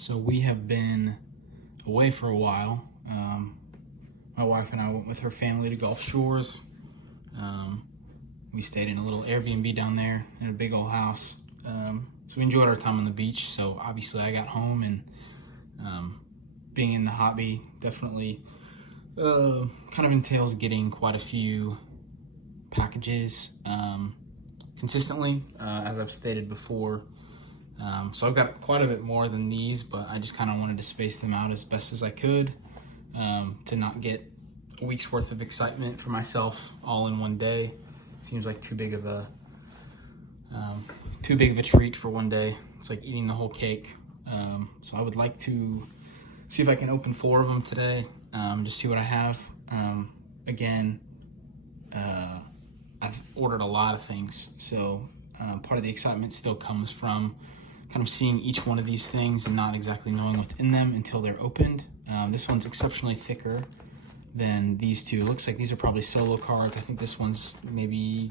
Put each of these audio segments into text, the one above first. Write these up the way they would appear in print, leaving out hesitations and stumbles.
So we have been away for a while. My wife and I went with her family to Gulf Shores. We stayed in a little Airbnb down there in a big old house. So we enjoyed our time on the beach. So obviously I got home, and being in the hobby definitely kind of entails getting quite a few packages consistently, as I've stated before. So I've got quite a bit more than these, but I just kind of wanted to space them out as best as I could, to not get a week's worth of excitement for myself all in one day. Seems like too big of a treat for one day. It's like eating the whole cake. So I would like to see if I can open 4 of them today, just see what I have. Again, I've ordered a lot of things, so part of the excitement still comes from kind of seeing each one of these things and not exactly knowing what's in them until they're opened. This one's exceptionally thicker than these two. It looks like these are probably solo cards. I think this one's maybe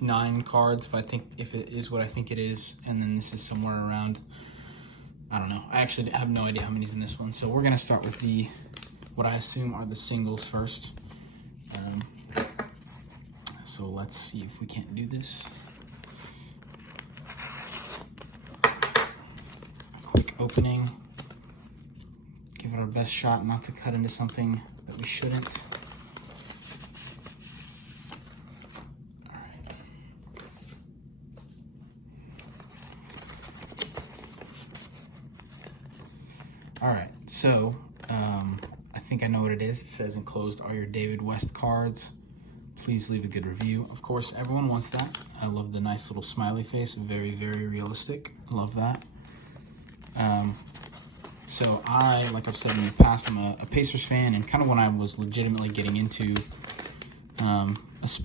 9 cards if it is what I think it is, and then this is somewhere around, I don't know. I actually have no idea how many's in this one. So we're gonna start with what I assume are the singles first. So let's see if we can't do this. Quick opening. Give it our best shot not to cut into something that we shouldn't. All right, so I think I know what it is. It says enclosed are your David West cards. Please leave a good review. Of course, everyone wants that. I love the nice little smiley face. Very, very realistic. I love that. So like I've said in the past, I'm a Pacers fan, and kind of when I was legitimately getting into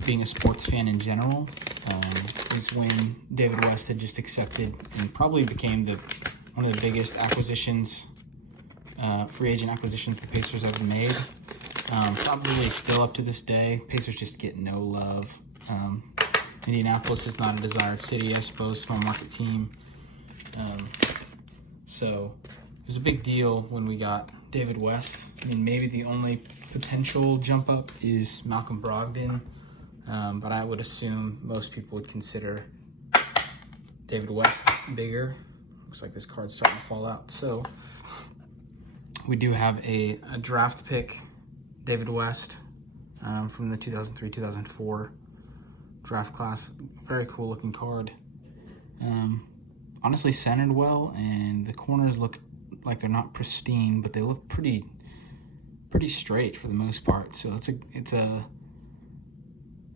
being a sports fan in general, is when David West had just accepted and probably became one of the biggest acquisitions, free agent acquisitions the Pacers ever made. Probably still up to this day. Pacers just get no love. Indianapolis is not a desired city, I suppose, small market team. So it was a big deal when we got David West. I mean, maybe the only potential jump up is Malcolm Brogdon, but I would assume most people would consider David West bigger. Looks like this card's starting to fall out. So we do have a draft pick, David West, from the 2003-2004 draft class. Very cool looking card. Honestly centered well, and the corners look like they're not pristine, but they look pretty straight for the most part. So it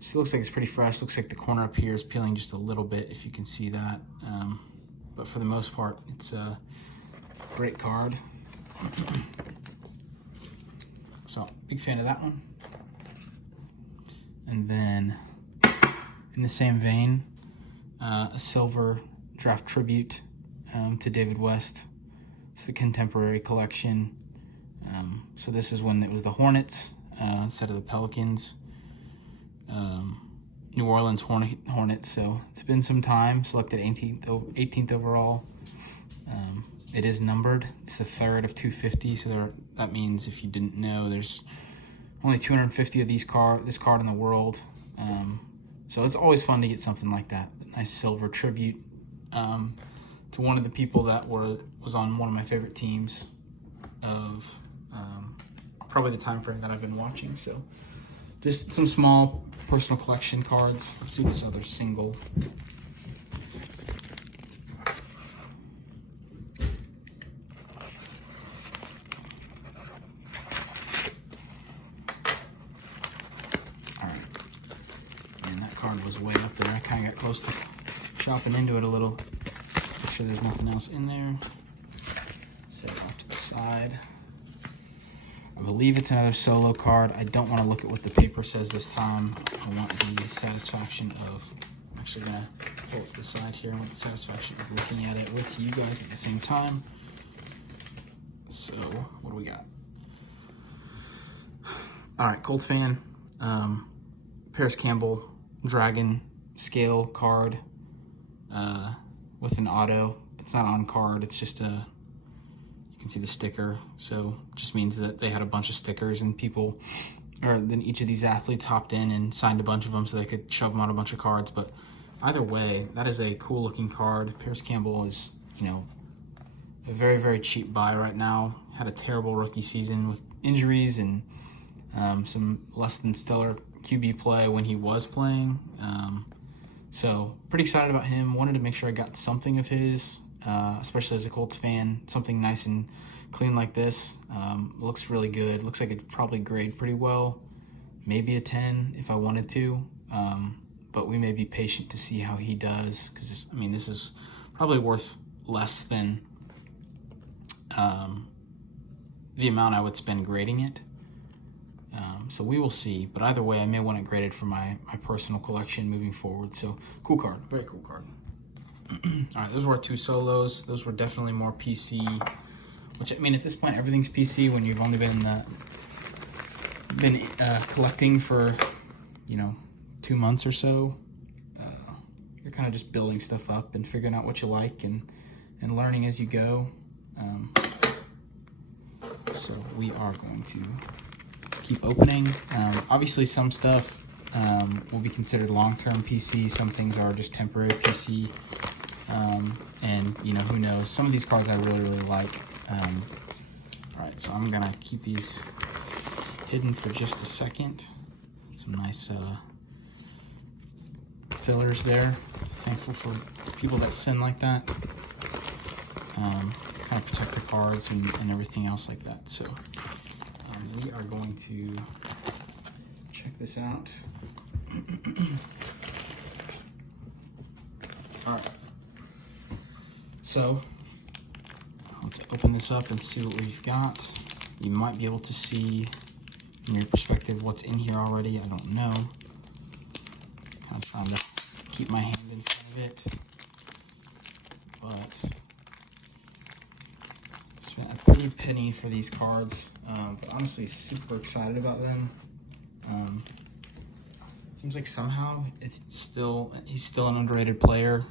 still looks like it's pretty fresh. Looks like the corner up here is peeling just a little bit, if you can see that. But for the most part, it's a great card. So big fan of that one. And then in the same vein, a silver draft tribute to David West. It's the contemporary collection. So this is when it was the Hornets instead of the Pelicans. New Orleans Hornets. So it's been some time. Selected 18th overall. It is numbered. It's the 3rd of 250. So that means, if you didn't know, there's only 250 of this card in the world. So it's always fun to get something like that. A nice silver tribute to one of the people that was on one of my favorite teams of probably the time frame that I've been watching. So just some small personal collection cards. Let's see this other single. Card was way up there. I kind of got close to chopping into it a little. Make sure there's nothing else in there. Set it off to the side. I believe it's another solo card. I don't want to look at what the paper says this time. I want the satisfaction of, I'm actually going to pull it to the side here. I want the satisfaction of looking at it with you guys at the same time. So, what do we got? All right, Colts fan. Paris Campbell Dragon scale card with an auto. It's not on card, it's just a can see the sticker. So it just means that they had a bunch of stickers and people, or then each of these athletes hopped in and signed a bunch of them so they could shove them out a bunch of cards. But either way, that is a cool looking card. Paris Campbell is, you know, a very, very cheap buy right now. Had a terrible rookie season with injuries and some less than stellar QB play when he was playing. So pretty excited about him. Wanted to make sure I got something of his, especially as a Colts fan, something nice and clean like this. Looks really good. Looks like it'd probably grade pretty well. Maybe a 10 if I wanted to. But we may be patient to see how he does, because this is probably worth less than the amount I would spend grading it. So we will see, but either way, I may want it graded for my personal collection moving forward. So cool card, very cool card. All right, those were our 2 solos. Those were definitely more PC, which, I mean, at this point, everything's PC when you've only been collecting for, 2 months or so. You're kind of just building stuff up and figuring out what you like and learning as you go. So we are going to keep opening. Obviously, some stuff will be considered long-term PC. Some things are just temporary PC. And, who knows? Some of these cards I really, really like. All right, so I'm going to keep these hidden for just a second. Some nice fillers there. Thankful for people that send like that. Kind of protect the cards and everything else like that. So we are going to check this out. All right. So let's open this up and see what we've got. You might be able to see from your perspective what's in here already. I don't know. Kind of trying to keep my hand in front of it. But spent a pretty penny for these cards. But honestly, super excited about them. Seems like somehow he's still an underrated player.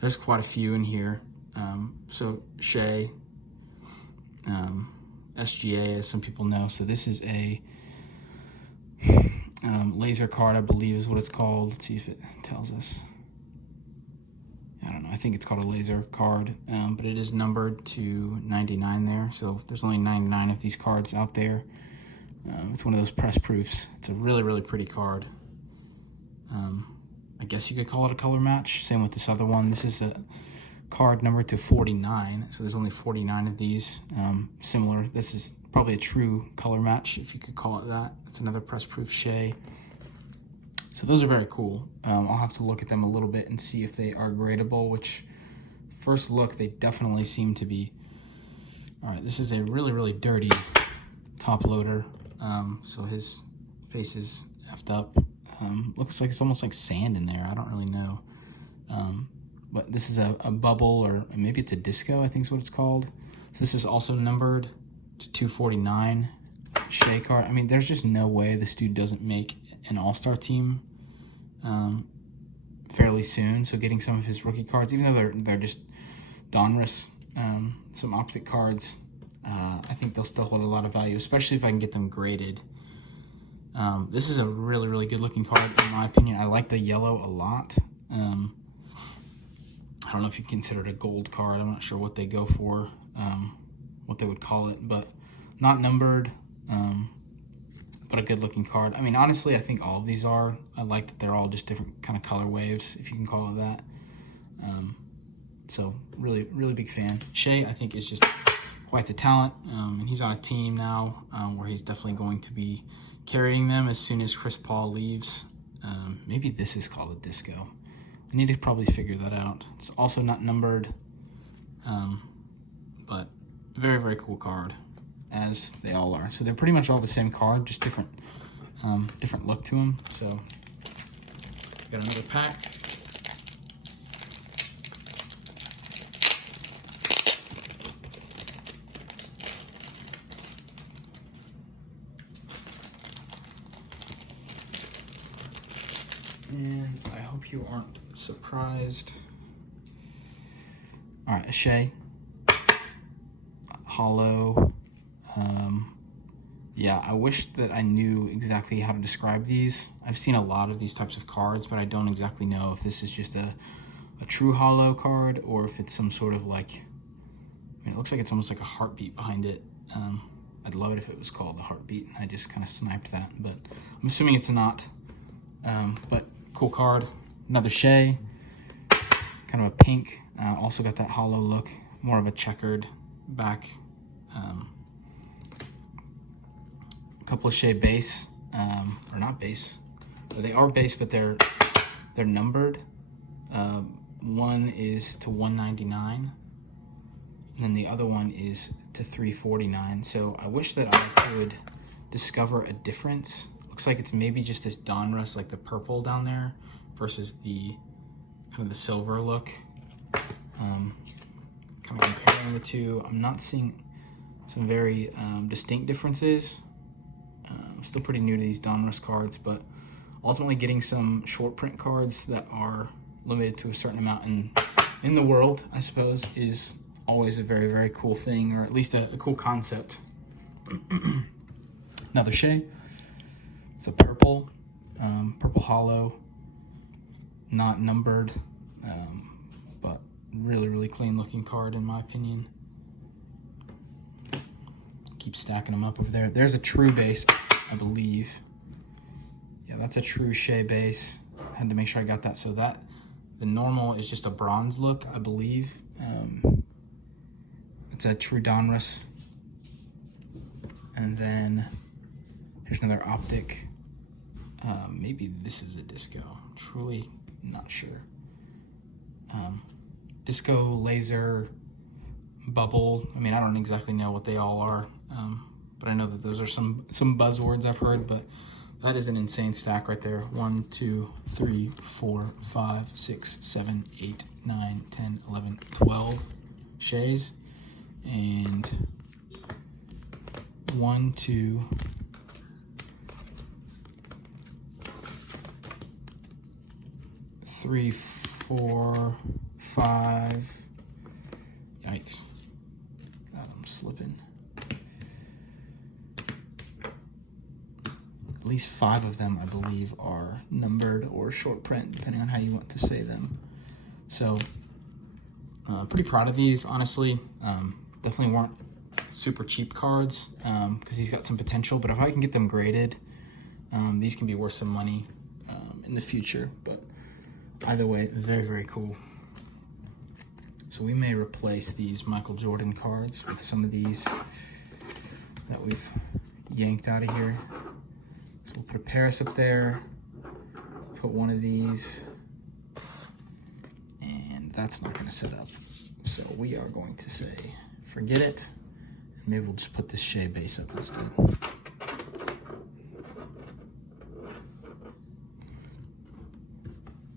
There's quite a few in here. So Shai, SGA, as some people know. So this is a laser card, I believe is what it's called. Let's see if it tells us. I don't know. I think it's called a laser card, but it is numbered to 99 there. So there's only 99 of these cards out there. It's one of those press proofs. It's a really, really pretty card. I guess you could call it a color match. Same with this other one. This is a card numbered to 49. So there's only 49 of these. Similar. This is probably a true color match, if you could call it that. It's another press proof Shai. So those are very cool. I'll have to look at them a little bit and see if they are gradable, which first look, they definitely seem to be. All right, this is a really, really dirty top loader. So his face is effed up. Looks like it's almost like sand in there. I don't really know. But this is a bubble, or maybe it's a disco, I think is what it's called. So this is also numbered to 249. Shai card. I mean, there's just no way this dude doesn't make an all-star team fairly soon. So getting some of his rookie cards, even though they're just Donruss, some optic cards, I think they'll still hold a lot of value, especially if I can get them graded. This is a really, really good looking card in my opinion. I like the yellow a lot. I don't know if you consider it a gold card. I'm not sure what they go for, what they would call it, but not numbered, but a good looking card. I mean, honestly, I think all of these are. I like that they're all just different kind of color waves, if you can call it that. So really, really big fan. Shai, I think, is just quite the talent, and he's on a team now where he's definitely going to be carrying them as soon as Chris Paul leaves. Maybe this is called a disco. I need to probably figure that out. It's also not numbered, but very, very cool card, as they all are. So they're pretty much all the same card, just different look to them. So got another pack. And I hope you aren't surprised. All right, Shai. hollow. Yeah, I wish that I knew exactly how to describe these. I've seen a lot of these types of cards, but I don't exactly know if this is just a true hollow card or if it's some sort of like, I mean, it looks like it's almost like a heartbeat behind it. I'd love it if it was called a heartbeat. I just kind of sniped that, but I'm assuming it's not. But cool card. Another Shai, kind of a pink. Also got that hollow look, more of a checkered back. A couple of Shai base, or not base. They are base, but they're numbered. One is to 199, and then the other one is to 349. So I wish that I could discover a difference. Looks like it's maybe just this Donruss, like the purple down there, versus the kind of the silver look. Kind of comparing the two, I'm not seeing some very distinct differences. I'm still pretty new to these Donruss cards, but ultimately getting some short print cards that are limited to a certain amount in the world, I suppose, is always a very, very cool thing, or at least a cool concept. Another Shai. It's a purple, purple hollow, not numbered, but really, really clean looking card in my opinion. Keep stacking them up over there. There's a true base, I believe. Yeah, that's a true Shai base. I had to make sure I got that. So that, the normal is just a bronze look, I believe. It's a true Donruss. And then here's another optic. Maybe this is a disco. Truly not sure. Disco, laser, bubble. I mean, I don't exactly know what they all are, but I know that those are some buzzwords I've heard, but that is an insane stack right there. 1, 2, 3, 4, 5, 6, 7, 8, 9, 10, 11, 12 Shais. And 1, 2, 3, 4, 5. Yikes. God, I'm slipping. At least 5 of them, I believe, are numbered or short print, depending on how you want to say them. So, pretty proud of these, honestly. Definitely weren't super cheap cards, because he's got some potential, but if I can get them graded, these can be worth some money in the future. But either way, very, very cool. So we may replace these Michael Jordan cards with some of these that we've yanked out of here. So we'll put a Paris up there, put one of these, and that's not going to set up. So we are going to say, forget it, and maybe we'll just put this Shai base up instead.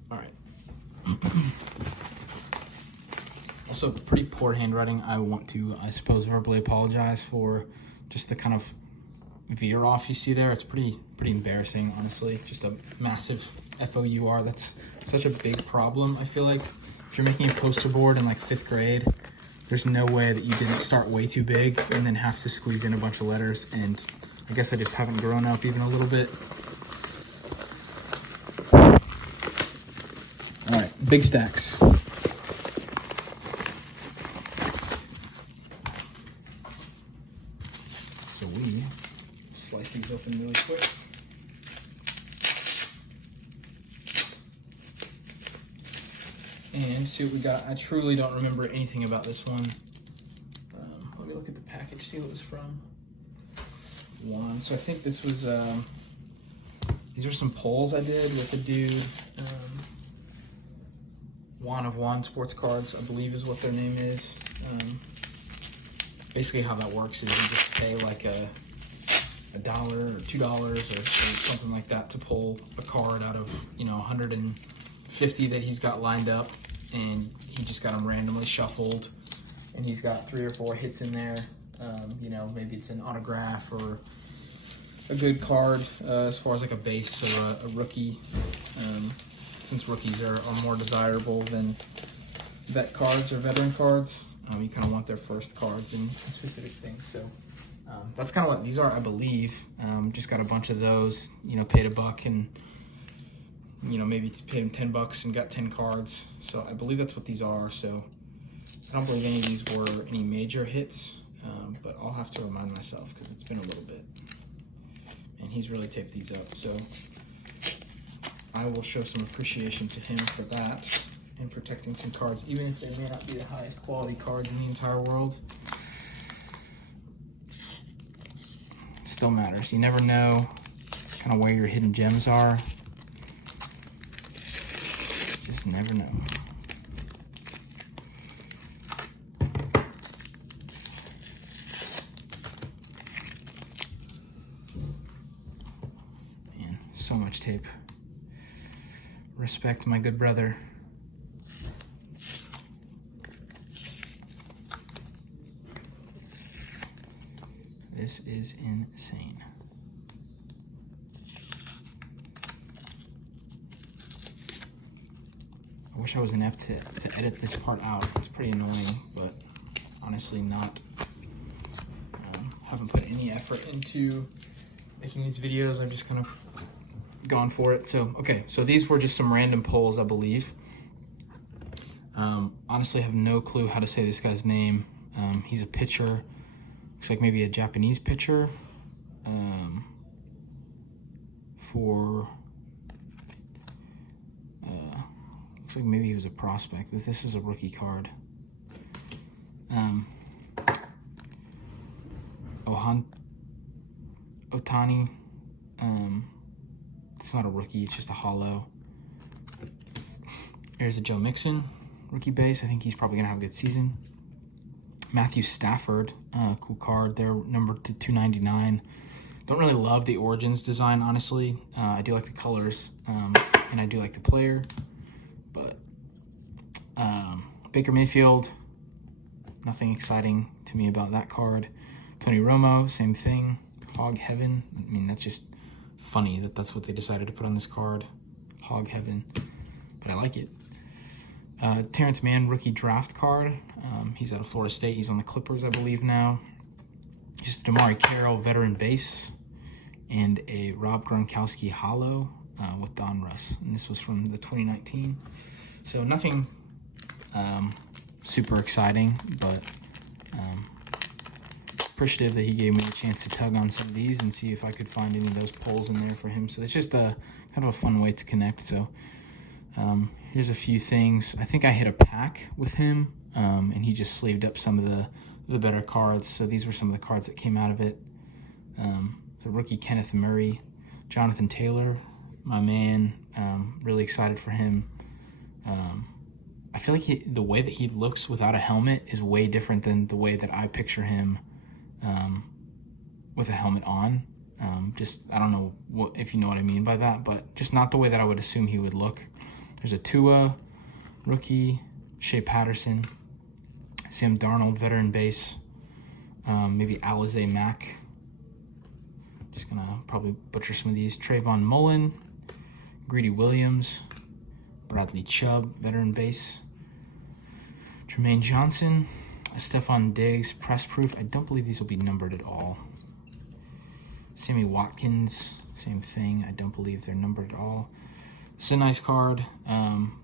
All right. Also, pretty poor handwriting. I want to, I suppose, verbally apologize for just the kind of veer off you see there. It's pretty embarrassing, honestly. Just a massive FOUR. That's such a big problem, I feel like. If you're making a poster board in like 5th grade, there's no way that you didn't start way too big and then have to squeeze in a bunch of letters. And I guess I just haven't grown up even a little bit. All right, big stacks. So we slice these open really quick. And see what we got. I truly don't remember anything about this one. Let me look at the package, see what it was from. So I think this was, these are some polls I did with a dude. One of One Sports Cards, I believe is what their name is. Basically how that works is you just pay like $1 or $2 or something like that to pull a card out of, 150 that he's got lined up, and he just got them randomly shuffled, and he's got 3 or 4 hits in there. Maybe it's an autograph or a good card as far as like a base or a rookie, since rookies are more desirable than vet cards or veteran cards. You kind of want their first cards in specific things. So that's kind of what these are, I believe. Just got a bunch of those, you know, paid $1 and, you know, maybe paid him $10 and got 10 cards. So I believe that's what these are. So I don't believe any of these were any major hits, but I'll have to remind myself because it's been a little bit. And he's really taped these up. So I will show some appreciation to him for that and protecting some cards, even if they may not be the highest quality cards in the entire world. It still matters. You never know kind of where your hidden gems are. Just never know. Man, so much tape. Respect my good brother. This is insane. I wish I was inept to edit this part out. It's pretty annoying, but honestly not. Haven't put any effort into making these videos. I've just kind of gone for it. So, okay, so these were just some random polls, I believe. Honestly, I have no clue how to say this guy's name. He's a pitcher. Looks like maybe a Japanese pitcher. Looks like maybe he was a prospect. This is a rookie card. Otani. It's not a rookie, it's just a hollow. There's a Joe Mixon, rookie base. I think he's probably gonna have a good season. Matthew Stafford, cool card there, numbered to 299. Don't really love the Origins design, honestly. I do like the colors, and I do like the player. But Baker Mayfield, nothing exciting to me about that card. Tony Romo, same thing. Hog Heaven. I mean, that's just funny that that's what they decided to put on this card. Hog Heaven. But I like it. Terrence Mann, rookie draft card. He's out of Florida State. He's on the Clippers, I believe, now. Just Damari Carroll, veteran base. And a Rob Gronkowski hollow with Don Russ. And this was from the 2019. So nothing super exciting, but appreciative that he gave me a chance to tug on some of these and see if I could find any of those polls in there for him. So it's just a kind of a fun way to connect. So here's a few things. I think I hit a pack with him, and he just sleeved up some of the better cards. So these were some of the cards that came out of it. The rookie Kenneth Murray, Jonathan Taylor, my man. Really excited for him. I feel like the way that he looks without a helmet is way different than the way that I picture him with a helmet on. I don't know if you know what I mean by that, but just not the way that I would assume he would look. There's a Tua rookie, Shea Patterson, Sam Darnold, veteran base, maybe Alize Mack. Just gonna probably butcher some of these. Trayvon Mullen, Greedy Williams, Bradley Chubb, veteran base, Jermaine Johnson, Stephon Diggs, press proof. I don't believe these will be numbered at all. Sammy Watkins, same thing. I don't believe they're numbered at all. It's a nice card.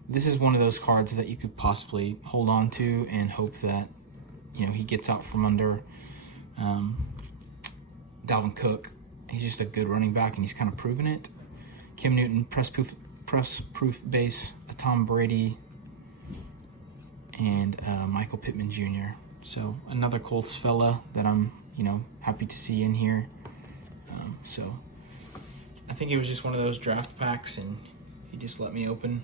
This is one of those cards that you could possibly hold on to and hope that, you know, he gets out from under Dalvin Cook. He's just a good running back, and he's kind of proven it. Cam Newton, press proof base, a Tom Brady, and Michael Pittman Jr. So another Colts fella that I'm, happy to see in here. So I think it was just one of those draft packs, and he just let me open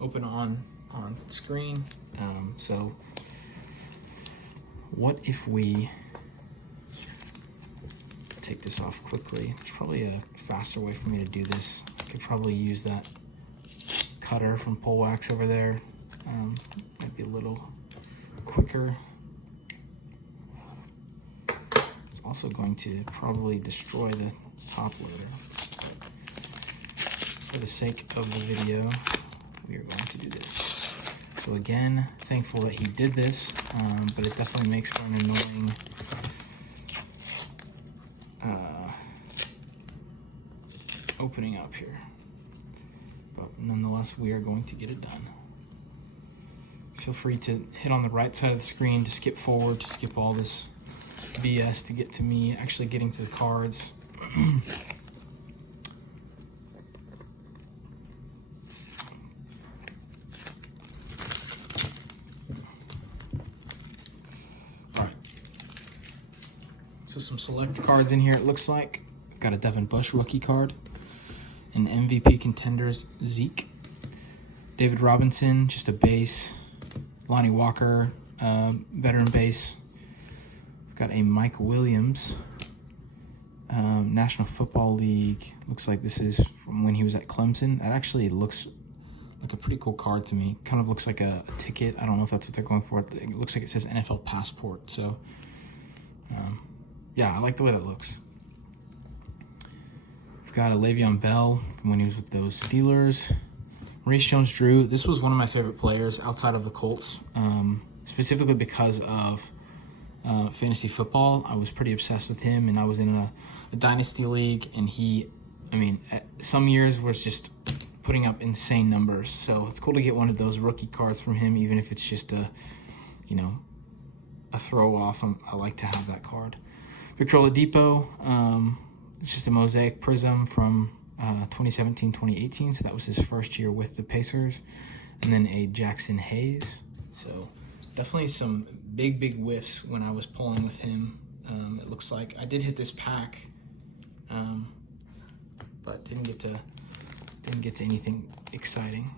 on screen. So what if we take this off quickly? There's probably a faster way for me to do this. I could probably use that cutter from Pole Wax over there. Might be a little quicker. It's also going to probably destroy the top loader. For the sake of the video, we are going to do this. So again, thankful that he did this, but it definitely makes for an annoying opening up here. But nonetheless, we are going to get it done. Feel free to hit on the right side of the screen to skip forward, to skip all this BS to get to me actually getting to the cards. Alright. So some select cards in here, it looks like. I've got a Devin Bush rookie card. An MVP contenders Zeke. David Robinson, just a base. Lonnie Walker, veteran base. We've got a Mike Williams, National Football League. Looks like this is from when he was at Clemson. That actually looks like a pretty cool card to me. Kind of looks like a ticket. I don't know if that's what they're going for. It looks like it says NFL Passport. So, yeah, I like the way that looks. We've got a Le'Veon Bell from when he was with those Steelers. Maurice Jones-Drew, this was one of my favorite players outside of the Colts, specifically because of fantasy football. I was pretty obsessed with him, and I was in a dynasty league, and some years was just putting up insane numbers. So it's cool to get one of those rookie cards from him, even if it's just a throw off. I like to have that card. Victor Oladipo, it's just a mosaic prism from 2017-2018, so that was his first year with the Pacers. And then a Jackson Hayes. So definitely some big whiffs when I was pulling with him. It looks like I did hit this pack, but didn't get to anything exciting.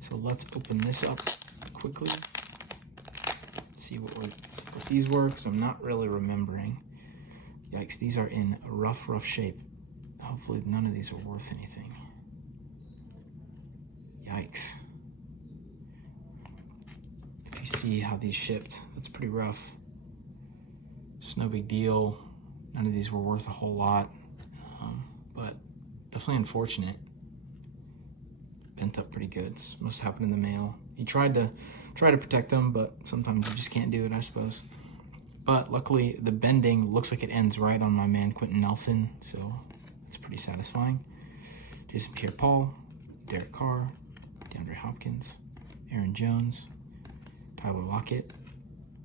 So let's open this up quickly. See what these were, because I'm not really remembering. Yikes, these are in rough shape. Hopefully none of these are worth anything. Yikes. If you see how these shipped, that's pretty rough. It's no big deal. None of these were worth a whole lot, but definitely unfortunate. Bent up pretty good. This must happen in the mail. He tried to protect them, but sometimes you just can't do it, I suppose. But luckily, the bending looks like it ends right on my man Quentin Nelson, so that's pretty satisfying. Jason Pierre-Paul, Derek Carr, DeAndre Hopkins, Aaron Jones, Tyler Lockett,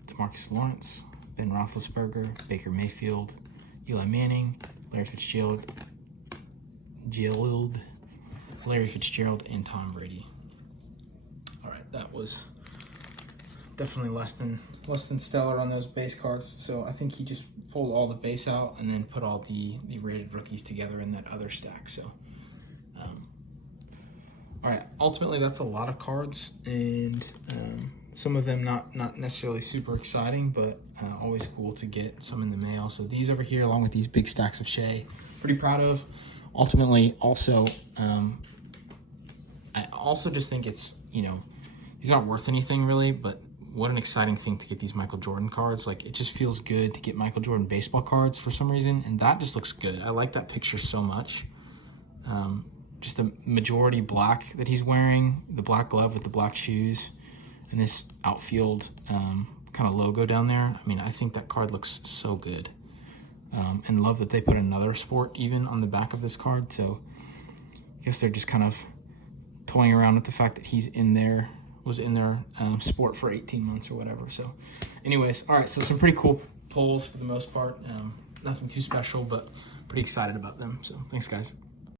DeMarcus Lawrence, Ben Roethlisberger, Baker Mayfield, Eli Manning, Larry Fitzgerald, and Tom Brady. All right, that was definitely less than stellar on those base cards. So I think he just pulled all the base out and then put all the rated rookies together in that other stack. So, all right, ultimately that's a lot of cards, and some of them not necessarily super exciting, but always cool to get some in the mail. So these over here, along with these big stacks of Shai, pretty proud of. Ultimately, also, I also just think it's, these aren't worth anything really, but what an exciting thing to get these Michael Jordan cards. Like, it just feels good to get Michael Jordan baseball cards for some reason, and that just looks good. I like that picture so much. Just the majority black that he's wearing, the black glove with the black shoes, and this outfield kind of logo down there. I mean, I think that card looks so good. And love that they put another sport even on the back of this card. So I guess they're just kind of toying around with the fact that he's was in their sport for 18 months or whatever. So anyways, all right, so some pretty cool pulls for the most part. Nothing too special, but pretty excited about them. So thanks, guys.